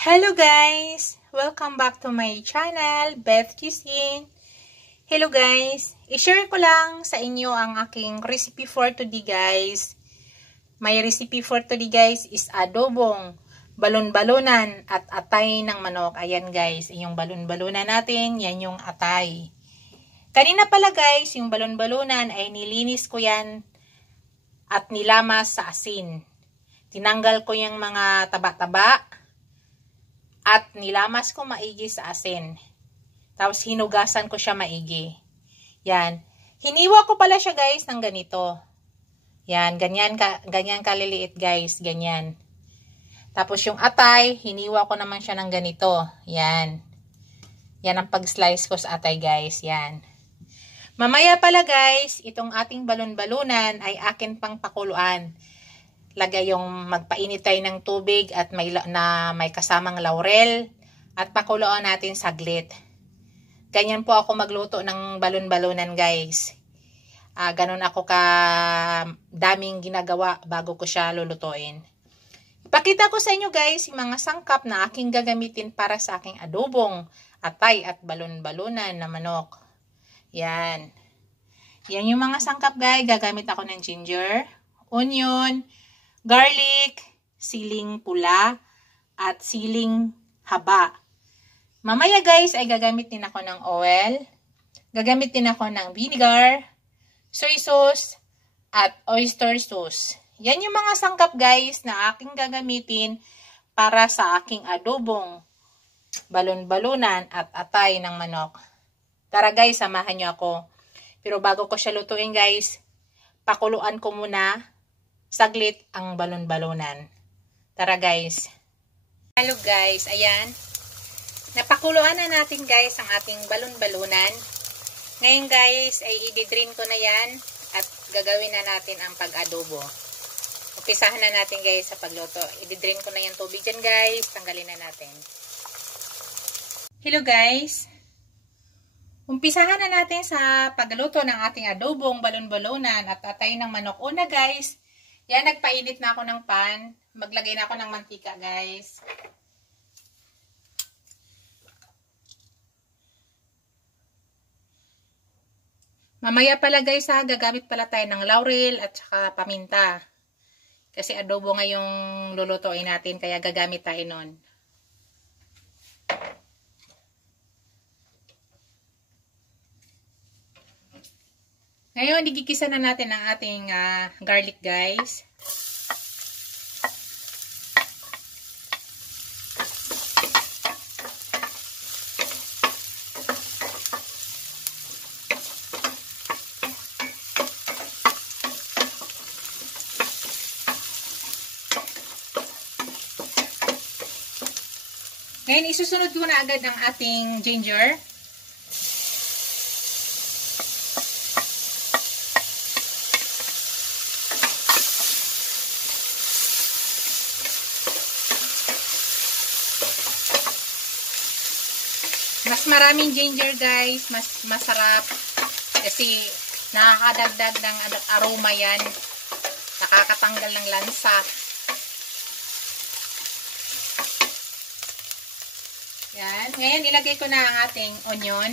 Hello guys! Welcome back to my channel, Beth Cuisine. Hello guys! I-share ko lang sa inyo ang aking recipe for today guys. My recipe for today guys is adobong balon-balunan at atay ng manok. Ayan guys, yung balon-balunan natin, yan yung atay. Kanina pala guys, yung balon-balunan ay nilinis ko yan at nilamas sa asin. Tinanggal ko yung mga taba-taba at nilamas ko maigi sa asin. Tapos hinugasan ko siya maigi. Yan. Hiniwa ko pala siya guys ng ganito. Yan, ganyan kaliliit guys, ganyan. Tapos yung atay, hiniwa ko naman siya ng ganito. Yan. Yan ang pag-slice ko sa atay guys, yan. Mamaya pala guys, itong ating balon-balunan ay akin pang pakuluan. Lagay yung magpainit tayo ng tubig at may kasamang laurel at pakuluan natin saglit. Ganyan po ako magluto ng balon-balunan guys. Ganon ako ka daming ginagawa bago ko siya lulutuin. Ipakita ko sa inyo guys yung mga sangkap na aking gagamitin para sa aking adobong atay at balon-balunan na manok. Yan. Yan yung mga sangkap guys. Gagamit ako ng ginger, onion, garlic, siling pula, at siling haba. Mamaya guys ay gagamit din ako ng oil. Gagamit din ako ng vinegar, soy sauce, at oyster sauce. Yan yung mga sangkap guys na aking gagamitin para sa aking adobong balon-balunan at atay ng manok. Tara guys, samahan nyo ako. Pero bago ko siya lutuin guys, pakuluan ko muna saglit ang balon-balunan. Tara guys. Hello guys, ayan. Napakuluan na natin guys ang ating balon-balunan. Ngayon guys ay i-drain ko na yan at gagawin na natin ang pag-adobo. Umpisahan na natin guys sa pagluto. I-drain ko na yung tubig dyan guys. Tanggalin na natin. Hello guys. Umpisahan na natin sa pagluto ng ating adobong balon-balunan at atay ng manok. Una guys, yan, nagpainit na ako ng pan. Maglagay na ako ng mantika, guys. Mamaya pala, guys, gagamit pala tayo ng laurel at saka paminta. Kasi adobo nga yung lulutuin natin, kaya gagamit tayo nun. Ngayon, igigisa na natin ang ating garlic guys. Ngayon, isusunod ko na agad ang ating ginger. Mas maraming ginger guys, mas masarap kasi nakakadagdag ng aroma yan, nakakatanggal ng lansa. Yan. Ngayon ilagay ko na ang ating onion.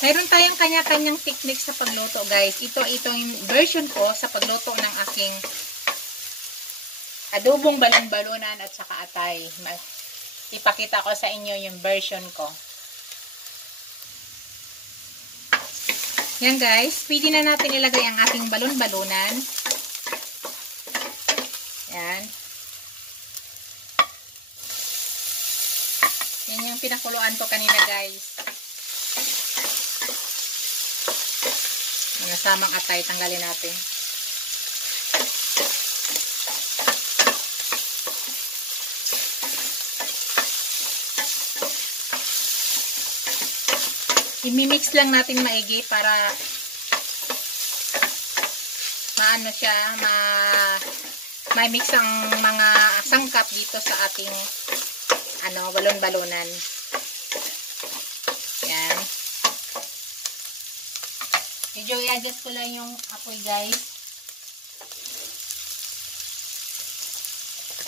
Mayroon tayong kanya-kanyang technique sa pagluto guys. Itong version ko sa pagluto ng aking adobong balon-balunan at saka atay. Ipakita ko sa inyo yung version ko. Yan guys. Pwede na natin ilagay ang ating balon-balunan. Yan. Yan yung pinakuluan ko kanina guys. Nasamang atay, tanggalin natin. I-mix lang natin maigi para maano siya, may mix ang mga sangkap dito sa ating balon-balonan. Yan. Medyo i-adjust ko lang yung apoy, guys.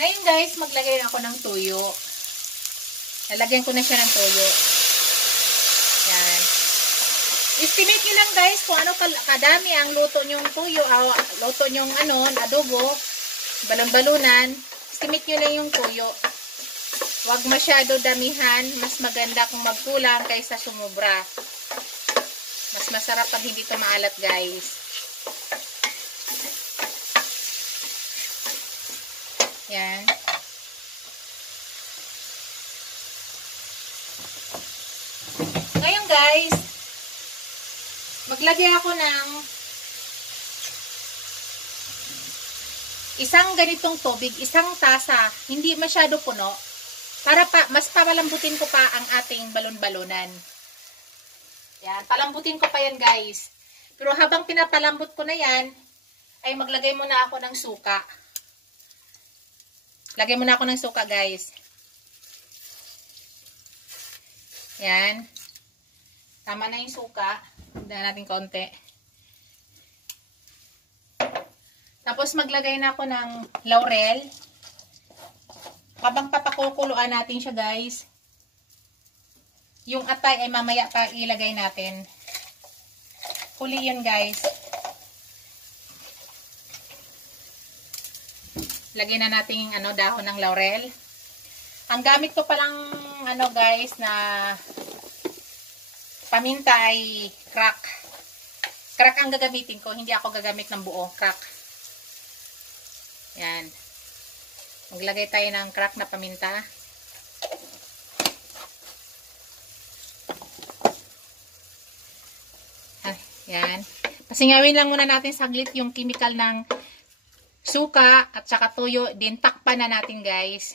Ngayon, guys, maglagay ako ng tuyo. Lalagyan ko na siya ng tuyo. Yan. Estimate nyo lang, guys, kung ano kadami ang luto nyong tuyo, luto nyong adobo, balon-balunan. Estimate nyo lang yung tuyo. Huwag masyado damihan. Mas maganda kung magkulang kaysa sumubra. Mas masarap pag hindi ito maalat, guys. Yan. Ngayon, guys, maglagay ako ng isang ganitong tubig, isang tasa, hindi masyado puno, para mas papalambutin ko pa ang ating balon-balonan. Yan, palambutin ko pa yan, guys. Pero habang pinapalambot ko na yan, ay maglagay muna ako ng suka. Lagay muna ako ng suka, guys. Yan. Tama na yung suka. Higdan natin konti. Tapos maglagay na ako ng laurel. Habang papakukuluan natin siya, guys. Yung atay ay mamaya pa ilagay natin. Huli yun, guys. Lagyan na natin yung dahon ng laurel. Ang gamit ko palang guys, na paminta ay crack. Crack ang gagamitin ko. Hindi ako gagamit ng buo. Crack. Yan. Maglagay tayo ng crack na paminta. Yan. Pasingawin lang muna natin saglit yung chemical ng suka at saka tuyo. Din takpan na natin, guys.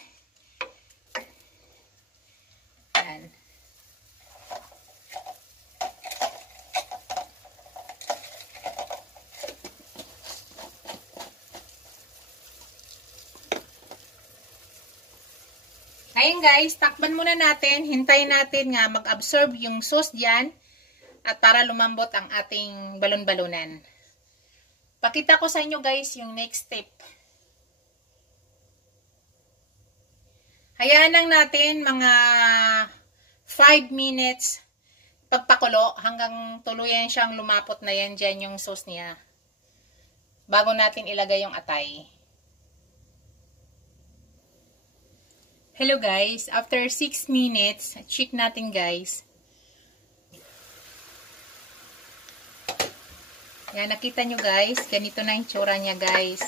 Yan. Ngayon, guys, takpan muna natin. Hintayin natin nga mag-absorb yung sauce dyan. At para lumambot ang ating balon-balunan. Pakita ko sa inyo, guys, yung next step. Hayaan lang natin mga 5 minutes pagpakulo hanggang tuluyan siyang lumapot na yan dyan yung sauce niya. Bago natin ilagay yung atay. Hello, guys. After 6 minutes, check natin, guys. Yan, nakita nyo, guys. Ganito na yung tsura niya, guys.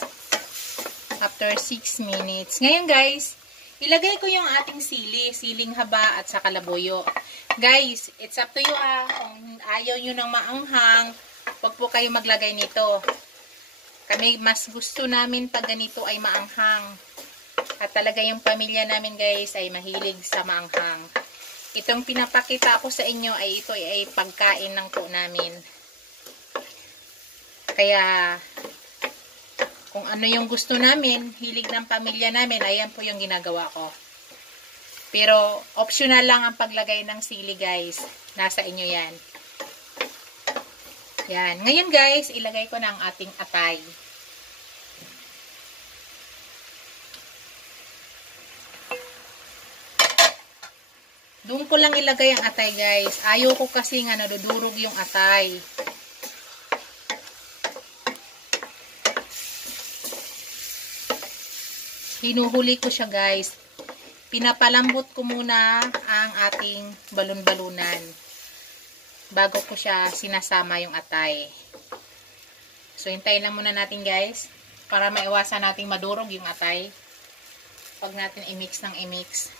After 6 minutes. Ngayon, guys, ilagay ko yung ating sili. Siling haba at saka labuyo. Guys, it's up to you, Kung ayaw nyo ng maanghang, huwag po kayo maglagay nito. Kami, mas gusto namin pag ganito ay maanghang. At talaga yung pamilya namin, guys, ay mahilig sa maanghang. Itong pinapakita ko sa inyo ay ito ay pagkain ng po namin. Kaya, kung ano yung gusto namin, hilig ng pamilya namin, ayan po yung ginagawa ko. Pero, optional lang ang paglagay ng sili, guys. Nasa inyo yan. Yan. Ngayon, guys, ilagay ko na ang ating atay. Doon ko lang ilagay ang atay, guys. Ayaw ko kasi nga nadudurog yung atay. Hinuhuli ko siya, guys. Pinapalambot ko muna ang ating balon-balunan bago ko siya sinasama yung atay. So, hintayin lang muna natin, guys, para maiwasan nating madurog yung atay pag natin i-mix ng i-mix.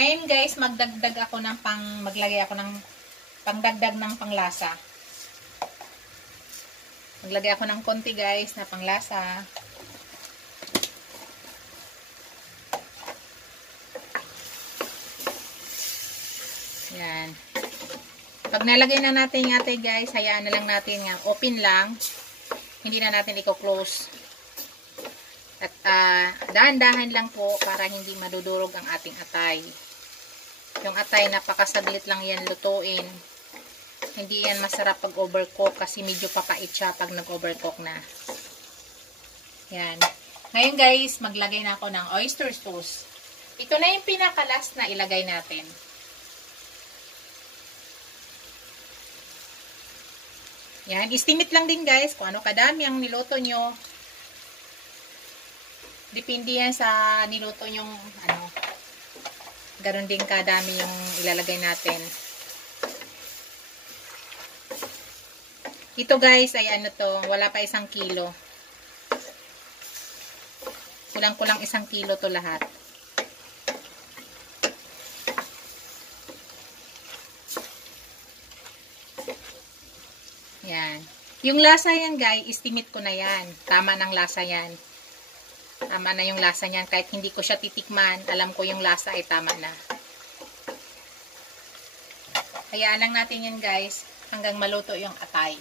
Ngayon, guys, maglagay ako ng pangdagdag ng panglasa. Maglagay ako ng konti, guys, na panglasa. Yan. Pag nalagay na natin yung atay, guys, hayaan na lang natin nga. Open lang. Hindi na natin i-close. At dahan-dahan lang po para hindi madudurog ang ating atay. Yung atay, napakasaglit lang yan lutuin. Hindi yan masarap pag overcook kasi medyo papait siya pag nag-overcook na. Yan. Ngayon guys, maglagay na ako ng oyster sauce. Ito na yung pinakalas na ilagay natin. Yan. Estimate lang din guys kung ano kadami ang niluto nyo. Depende yan sa niluto nyong ano. Ganon din kadami yung ilalagay natin. Ito guys ay ano to, wala pa 1 kilo. Kulang-kulang 1 kilo to lahat. Yan. Yung lasa yan guys, estimate ko na yan. Tama ng lasa yan. Tama na yung lasa niyan. Kahit hindi ko siya titikman, alam ko yung lasa ay tama na. Hayaan lang natin yan guys, hanggang maluto yung atay.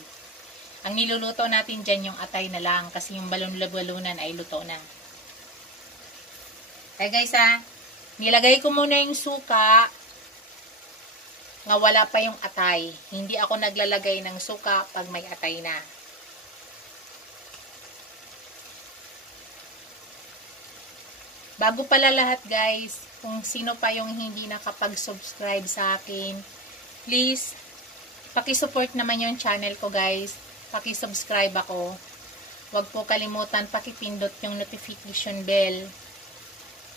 Ang niluluto natin dyan yung atay na lang, kasi yung balon-balunan ay luto na. Kaya guys nilagay ko muna yung suka, nga wala pa yung atay. Hindi ako naglalagay ng suka pag may atay na. Bago pala lahat guys, kung sino pa yung hindi nakapag-subscribe sa akin, please, paki-support naman yung channel ko guys. Paki-subscribe ako. Huwag po kalimutan paki-pindot yung notification bell.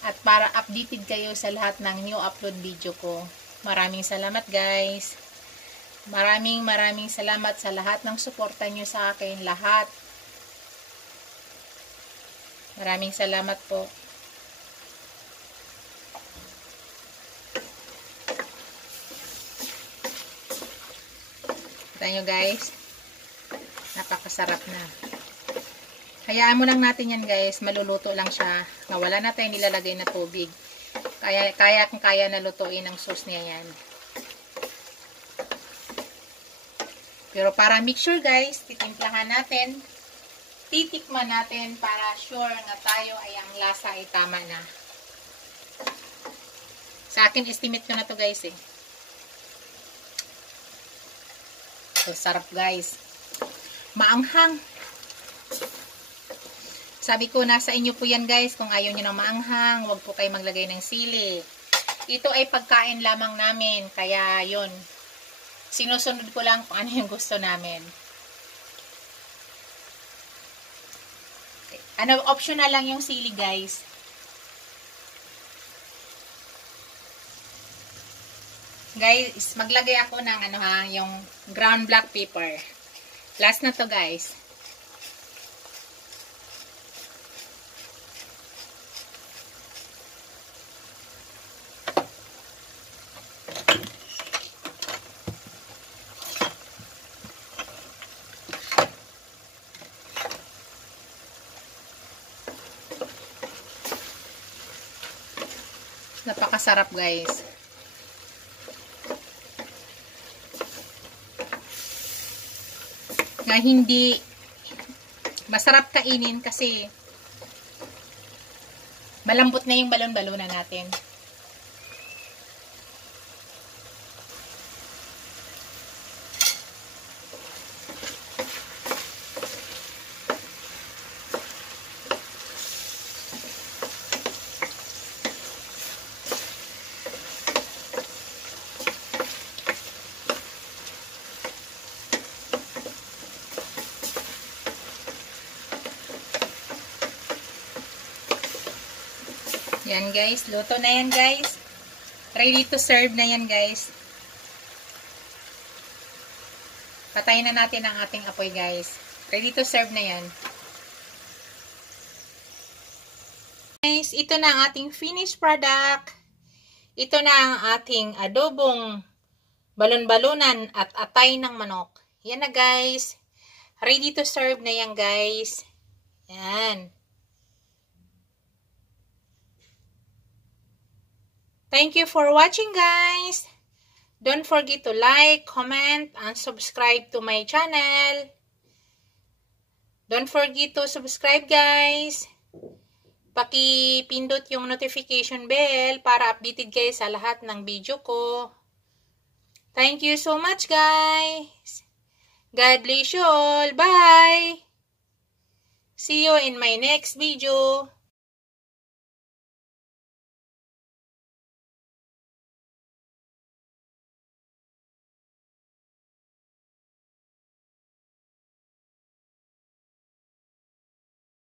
At para updated kayo sa lahat ng new upload video ko. Maraming salamat guys. Maraming salamat sa lahat ng suporta nyo sa akin. Lahat. Maraming salamat po. Kita nyo guys, napakasarap na. Hayaan mo lang natin yan guys, maluluto lang siya. Wala na tayong nilalagay na tubig. Kaya na lutuin ang sauce niya yan. Pero para make sure guys, titimplahan natin, titikman natin para sure nga tayo ay ang lasa ay tama na. Sa akin, estimate ko na to guys eh. So, sarap guys. Maanghang. Sabi ko, nasa inyo po yan guys. Kung ayaw nyo ng maanghang, huwag po kayo maglagay ng sili. Ito ay pagkain lamang namin. Kaya yun. Sinusunod ko lang kung ano yung gusto namin. Ano, optional lang yung sili guys. Guys, maglagay ako ng ano ha, yung ground black pepper. Last na to guys. Napakasarap guys. Na hindi masarap kainin kasi malambot na yung balon-balunan natin. Yan guys, luto na yan guys. Ready to serve na yan guys. Patayin na natin ang ating apoy guys. Ready to serve na yan. Guys, ito na ang ating finished product. Ito na ang ating adobong balon-balunan at atay ng manok. Yan na guys. Ready to serve na yan guys. Yan. Thank you for watching guys. Don't forget to like, comment, and subscribe to my channel. Don't forget to subscribe guys. Paki-pindot yung notification bell para updated kayo sa lahat ng video ko. Thank you so much, guys. God bless you all. Bye! See you in my next video.